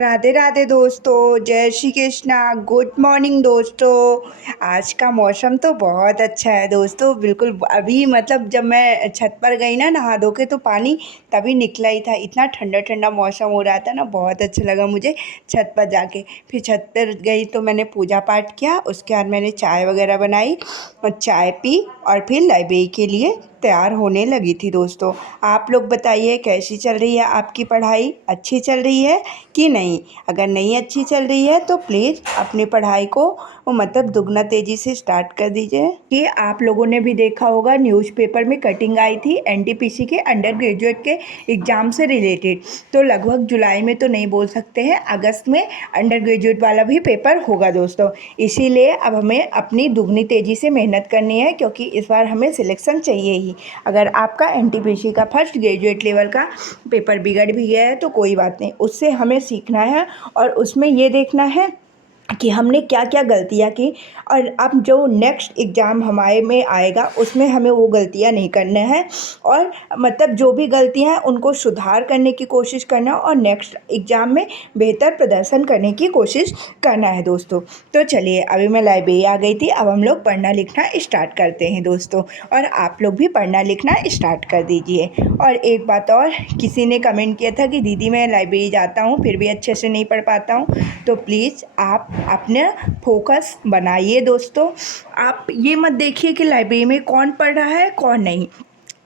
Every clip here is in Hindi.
राधे राधे दोस्तों, जय श्री कृष्णा। गुड मॉर्निंग दोस्तों। आज का मौसम तो बहुत अच्छा है दोस्तों। बिल्कुल अभी मतलब जब मैं छत पर गई ना नहा धो के, तो पानी तभी निकला ही था। इतना ठंडा ठंडा मौसम हो रहा था ना, बहुत अच्छा लगा मुझे छत पर जाके। फिर छत पर गई तो मैंने पूजा पाठ किया। उसके बाद मैंने चाय वगैरह बनाई और चाय पी और फिर लाइब्रेरी के लिए तैयार होने लगी थी दोस्तों। आप लोग बताइए, कैसी चल रही है आपकी पढ़ाई? अच्छी चल रही है कि नहीं? अगर नहीं अच्छी चल रही है तो प्लीज़ अपनी पढ़ाई को मतलब दुगना तेज़ी से स्टार्ट कर दीजिए। कि आप लोगों ने भी देखा होगा, न्यूज़पेपर में कटिंग आई थी एनटीपीसी के अंडर ग्रेजुएट के एग्ज़ाम से रिलेटेड। तो लगभग जुलाई में तो नहीं बोल सकते हैं, अगस्त में अंडर ग्रेजुएट वाला भी पेपर होगा दोस्तों। इसीलिए अब हमें अपनी दुगनी तेज़ी से मेहनत करनी है, क्योंकि इस बार हमें सिलेक्शन चाहिए ही। अगर आपका एनटीपीसी का फर्स्ट ग्रेजुएट लेवल का पेपर बिगड़ भी गया है तो कोई बात नहीं, उससे हमें सीखना है और उसमें ये देखना है कि हमने क्या क्या गलतियाँ की। और अब जो नेक्स्ट एग्ज़ाम हमारे में आएगा उसमें हमें वो गलतियाँ नहीं करना है। और मतलब जो भी गलतियाँ हैं उनको सुधार करने की कोशिश करना और नेक्स्ट एग्ज़ाम में बेहतर प्रदर्शन करने की कोशिश करना है दोस्तों। तो चलिए, अभी मैं लाइब्रेरी आ गई थी। अब हम लोग पढ़ना लिखना स्टार्ट करते हैं दोस्तों। और आप लोग भी पढ़ना लिखना स्टार्ट कर दीजिए। और एक बात और, किसी ने कमेंट किया था कि दीदी मैं लाइब्रेरी जाता हूँ फिर भी अच्छे से नहीं पढ़ पाता हूँ। तो प्लीज़ आप अपना फोकस बनाइए दोस्तों। आप ये मत देखिए कि लाइब्रेरी में कौन पढ़ रहा है कौन नहीं।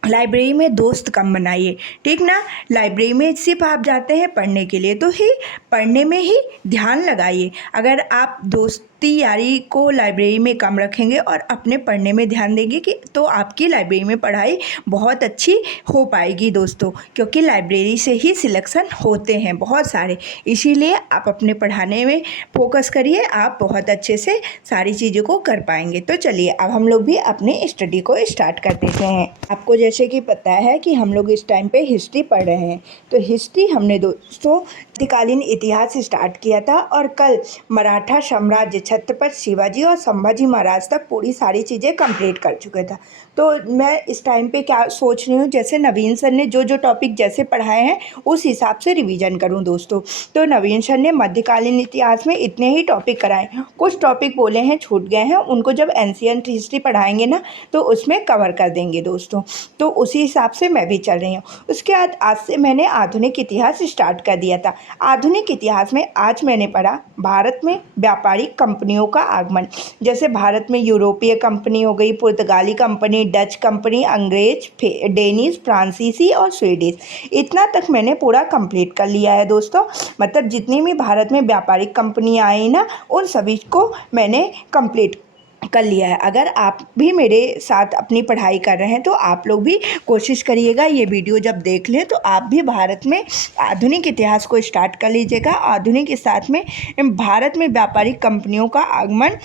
लाइब्रेरी में दोस्त कम बनाइए, ठीक ना। लाइब्रेरी में सिर्फ आप जाते हैं पढ़ने के लिए, तो ही पढ़ने में ही ध्यान लगाइए। अगर आप दोस्ती यारी को लाइब्रेरी में कम रखेंगे और अपने पढ़ने में ध्यान देंगे कि तो आपकी लाइब्रेरी में पढ़ाई बहुत अच्छी हो पाएगी दोस्तों। क्योंकि लाइब्रेरी से ही सिलेक्शन होते हैं बहुत सारे। इसीलिए आप अपने पढ़ाने में फोकस करिए, आप बहुत अच्छे से सारी चीज़ों को कर पाएंगे। तो चलिए, अब हम लोग भी अपने स्टडी को स्टार्ट कर देते हैं। आपको जैसे कि पता है कि हम लोग इस टाइम पे हिस्ट्री पढ़ रहे हैं। तो हिस्ट्री हमने दोस्तों मध्यकालीन इतिहास स्टार्ट किया था और कल मराठा साम्राज्य, छत्रपति शिवाजी और संभाजी महाराज तक पूरी सारी चीज़ें कंप्लीट कर चुके था। तो मैं इस टाइम पे क्या सोच रही हूँ, जैसे नवीन सर ने जो जो टॉपिक जैसे पढ़ाए हैं उस हिसाब से रिवीजन करूँ दोस्तों। तो नवीन सर ने मध्यकालीन इतिहास में इतने ही टॉपिक कराए, कुछ टॉपिक बोले हैं छूट गए हैं, उनको जब एंशियंट हिस्ट्री पढ़ाएंगे ना तो उसमें कवर कर देंगे दोस्तों। तो उसी हिसाब से मैं भी चल रही हूँ। उसके बाद आज से मैंने आधुनिक इतिहास स्टार्ट कर दिया था। आधुनिक इतिहास में आज मैंने पढ़ा भारत में व्यापारिक कंपनियों का आगमन। जैसे भारत में यूरोपीय कंपनी हो गई, पुर्तगाली कंपनी, डच कंपनी, अंग्रेज, डेनिश, फ्रांसीसी और स्वीडिश। इतना तक मैंने पूरा कंप्लीट कर लिया है दोस्तों। मतलब जितनी भी भारत में व्यापारिक कंपनियाँ आई ना, उन सभी को मैंने कंप्लीट कर लिया है। अगर आप भी मेरे साथ अपनी पढ़ाई कर रहे हैं तो आप लोग भी कोशिश करिएगा, ये वीडियो जब देख लें तो आप भी भारत में आधुनिक इतिहास को स्टार्ट कर लीजिएगा। आधुनिक के साथ में भारत में व्यापारिक कंपनियों का आगमन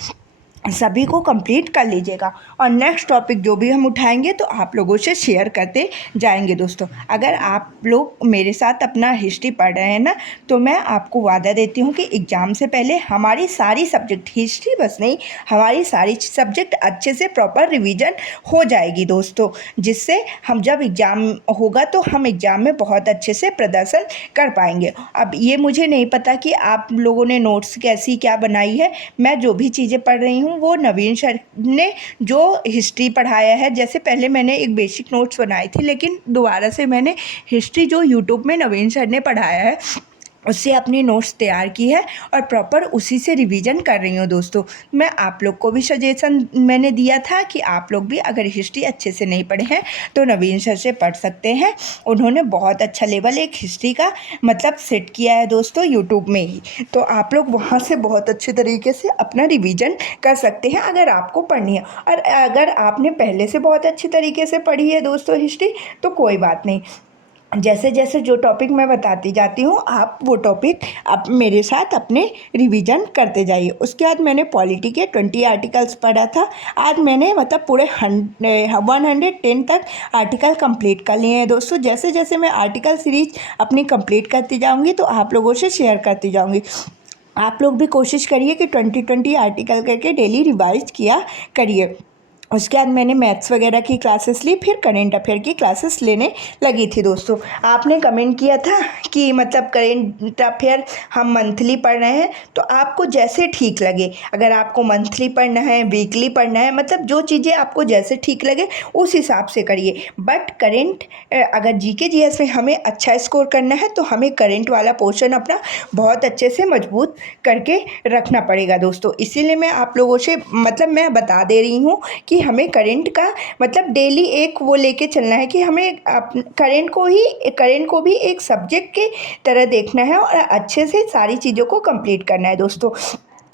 सभी को कंप्लीट कर लीजिएगा। और नेक्स्ट टॉपिक जो भी हम उठाएंगे तो आप लोगों से शेयर करते जाएंगे दोस्तों। अगर आप लोग मेरे साथ अपना हिस्ट्री पढ़ रहे हैं ना, तो मैं आपको वादा देती हूँ कि एग्ज़ाम से पहले हमारी सारी सब्जेक्ट, हिस्ट्री बस नहीं, हमारी सारी सब्जेक्ट अच्छे से प्रॉपर रिवीजन हो जाएगी दोस्तों। जिससे हम जब एग्ज़ाम होगा तो हम एग्ज़ाम में बहुत अच्छे से प्रदर्शन कर पाएंगे। अब ये मुझे नहीं पता कि आप लोगों ने नोट्स कैसी क्या बनाई है। मैं जो भी चीज़ें पढ़ रही हूँ वो नवीन सर ने जो हिस्ट्री पढ़ाया है, जैसे पहले मैंने एक बेसिक नोट्स बनाई थी, लेकिन दोबारा से मैंने हिस्ट्री जो यूट्यूब में नवीन सर ने पढ़ाया है उससे अपनी नोट्स तैयार की है और प्रॉपर उसी से रिवीजन कर रही हूँ दोस्तों। मैं आप लोग को भी सजेशन मैंने दिया था कि आप लोग भी अगर हिस्ट्री अच्छे से नहीं पढ़े हैं तो नवीन सर से पढ़ सकते हैं। उन्होंने बहुत अच्छा लेवल एक हिस्ट्री का मतलब सेट किया है दोस्तों यूट्यूब में ही। तो आप लोग वहाँ से बहुत अच्छे तरीके से अपना रिवीजन कर सकते हैं अगर आपको पढ़नी है। और अगर आपने पहले से बहुत अच्छे तरीके से पढ़ी है दोस्तों हिस्ट्री, तो कोई बात नहीं, जैसे जैसे जो टॉपिक मैं बताती जाती हूँ आप वो टॉपिक आप मेरे साथ अपने रिवीजन करते जाइए। उसके बाद मैंने पॉलिटी के 20 आर्टिकल्स पढ़ा था। आज मैंने मतलब पूरे 110 तक आर्टिकल कंप्लीट कर लिए हैं दोस्तों। जैसे जैसे मैं आर्टिकल सीरीज अपनी कंप्लीट करती जाऊँगी तो आप लोगों से शेयर करती जाऊँगी। आप लोग भी कोशिश करिए कि 20 आर्टिकल करके डेली रिवाइज किया करिए। उसके बाद मैंने मैथ्स वगैरह की क्लासेस ली, फिर करेंट अफेयर की क्लासेस लेने लगी थी दोस्तों। आपने कमेंट किया था कि मतलब करेंट अफेयर हम मंथली पढ़ रहे हैं, तो आपको जैसे ठीक लगे, अगर आपको मंथली पढ़ना है, वीकली पढ़ना है, मतलब जो चीज़ें आपको जैसे ठीक लगे उस हिसाब से करिए। बट करेंट अगर जीके जीएस में हमें अच्छा स्कोर करना है तो हमें करेंट वाला पोर्शन अपना बहुत अच्छे से मजबूत करके रखना पड़ेगा दोस्तों। इसीलिए मैं आप लोगों से मतलब मैं बता दे रही हूँ कि हमें करंट का मतलब डेली एक वो लेके चलना है कि हमें करंट को भी एक सब्जेक्ट के तरह देखना है और अच्छे से सारी चीज़ों को कंप्लीट करना है दोस्तों।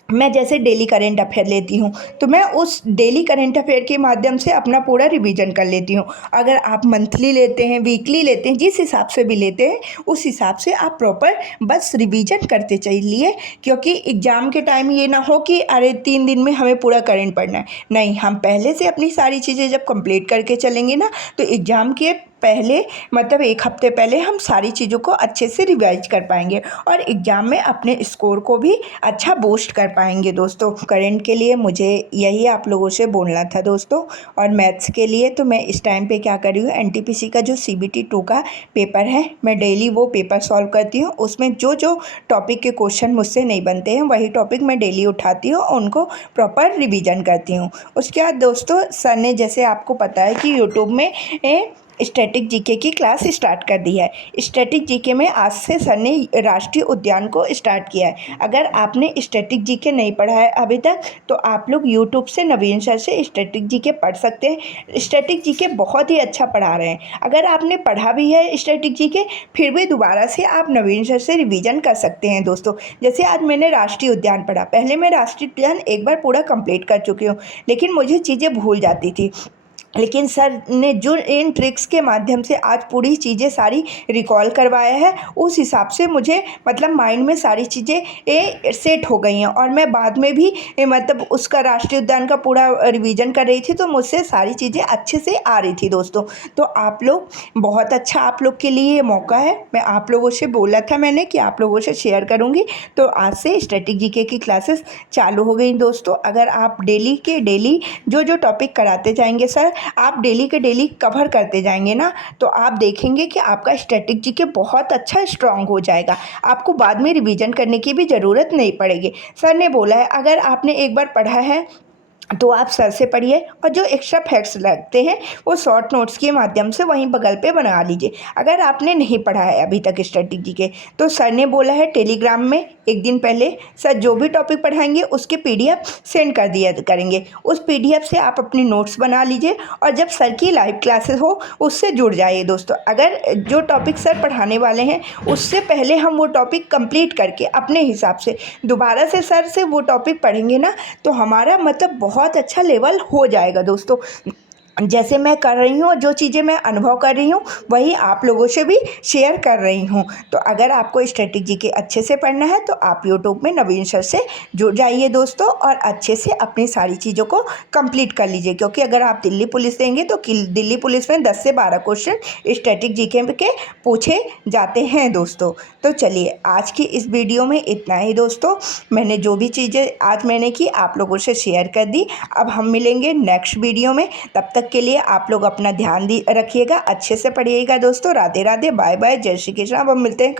मैं जैसे डेली करंट अफेयर लेती हूँ तो मैं उस डेली करंट अफेयर के माध्यम से अपना पूरा रिवीजन कर लेती हूँ। अगर आप मंथली लेते हैं, वीकली लेते हैं, जिस हिसाब से भी लेते हैं उस हिसाब से आप प्रॉपर बस रिवीजन करते चलिए, क्योंकि एग्ज़ाम के टाइम ये ना हो कि अरे 3 दिन में हमें पूरा करंट पढ़ना है। नहीं, हम पहले से अपनी सारी चीज़ें जब कंप्लीट करके चलेंगे ना तो एग्ज़ाम के पहले मतलब 1 हफ्ते पहले हम सारी चीज़ों को अच्छे से रिवाइज कर पाएंगे और एग्ज़ाम में अपने स्कोर को भी अच्छा बूस्ट कर पाएंगे दोस्तों। करंट के लिए मुझे यही आप लोगों से बोलना था दोस्तों। और मैथ्स के लिए तो मैं इस टाइम पे क्या कर रही हूँ, एनटीपीसी का जो CBT 2 का पेपर है मैं डेली वो पेपर सॉल्व करती हूँ। उसमें जो जो टॉपिक के क्वेश्चन मुझसे नहीं बनते हैं वही टॉपिक मैं डेली उठाती हूँ और उनको प्रॉपर रिविज़न करती हूँ। उसके बाद दोस्तों सर ने, जैसे आपको पता है कि यूट्यूब में स्टैटिक जीके की क्लास स्टार्ट कर दी है। स्टैटिक जीके में आज से सर ने राष्ट्रीय उद्यान को स्टार्ट किया है। अगर आपने स्टैटिक जीके नहीं पढ़ा है अभी तक तो आप लोग यूट्यूब से नवीन सर से स्टैटिक जीके पढ़ सकते हैं। स्टैटिक जीके बहुत ही अच्छा पढ़ा रहे हैं। अगर आपने पढ़ा भी है स्टैटिक जीके फिर भी दोबारा से आप नवीन सर से रिवीजन कर सकते हैं दोस्तों। जैसे आज मैंने राष्ट्रीय उद्यान पढ़ा, पहले मैं राष्ट्रीय उद्यान एक बार पूरा कंप्लीट कर चुकी हूँ, लेकिन मुझे चीज़ें भूल जाती थी। लेकिन सर ने जो इन ट्रिक्स के माध्यम से आज पूरी चीज़ें सारी रिकॉल करवाया है, उस हिसाब से मुझे मतलब माइंड में सारी चीज़ें सेट हो गई हैं और मैं बाद में भी मतलब उसका राष्ट्रीय उद्यान का पूरा रिवीजन कर रही थी तो मुझसे सारी चीज़ें अच्छे से आ रही थी दोस्तों। तो आप लोग बहुत अच्छा, आप लोग के लिए ये मौका है। मैं आप लोगों से बोला था मैंने कि आप लोगों से शेयर करूँगी, तो आज से स्टैटिक जीके की क्लासेस चालू हो गई दोस्तों। अगर आप डेली के डेली जो जो टॉपिक कराते जाएंगे सर, आप डेली के डेली कवर करते जाएंगे ना, तो आप देखेंगे कि आपका स्टैटिक जीके बहुत अच्छा स्ट्रांग हो जाएगा। आपको बाद में रिवीजन करने की भी ज़रूरत नहीं पड़ेगी। सर ने बोला है अगर आपने एक बार पढ़ा है तो आप सर से पढ़िए और जो एक्स्ट्रा फैक्ट्स लगते हैं वो शॉर्ट नोट्स के माध्यम से वहीं बगल पे बना लीजिए। अगर आपने नहीं पढ़ा है अभी तक स्ट्रेटजी के, तो सर ने बोला है टेलीग्राम में एक दिन पहले सर जो भी टॉपिक पढ़ाएंगे उसके PDF सेंड कर दिया करेंगे। उस PDF से आप अपनी नोट्स बना लीजिए और जब सर की लाइव क्लासेस हो उससे जुड़ जाइए दोस्तों। अगर जो टॉपिक सर पढ़ाने वाले हैं उससे पहले हम वो टॉपिक कंप्लीट करके अपने हिसाब से दोबारा से सर से वो टॉपिक पढ़ेंगे ना, तो हमारा मतलब बहुत अच्छा लेवल हो जाएगा दोस्तों। जैसे मैं कर रही हूँ, जो चीज़ें मैं अनुभव कर रही हूँ वही आप लोगों से भी शेयर कर रही हूँ। तो अगर आपको स्ट्रेटजी के अच्छे से पढ़ना है तो आप यूट्यूब में नवीन सर से जुड़ जाइए दोस्तों और अच्छे से अपनी सारी चीज़ों को कंप्लीट कर लीजिए, क्योंकि अगर आप दिल्ली पुलिस देंगे तो दिल्ली पुलिस में 10 से 12 क्वेश्चन स्टैटिक जीके के पूछे जाते हैं दोस्तों। तो चलिए आज की इस वीडियो में इतना ही दोस्तों। मैंने जो भी चीज़ें आज मैंने की आप लोगों से शेयर कर दी। अब हम मिलेंगे नेक्स्ट वीडियो में, तब तक के लिए आप लोग अपना ध्यान रखिएगा, अच्छे से पढ़िएगा दोस्तों। राधे राधे, बाय बाय, जय श्री कृष्ण। अब हम मिलते हैं।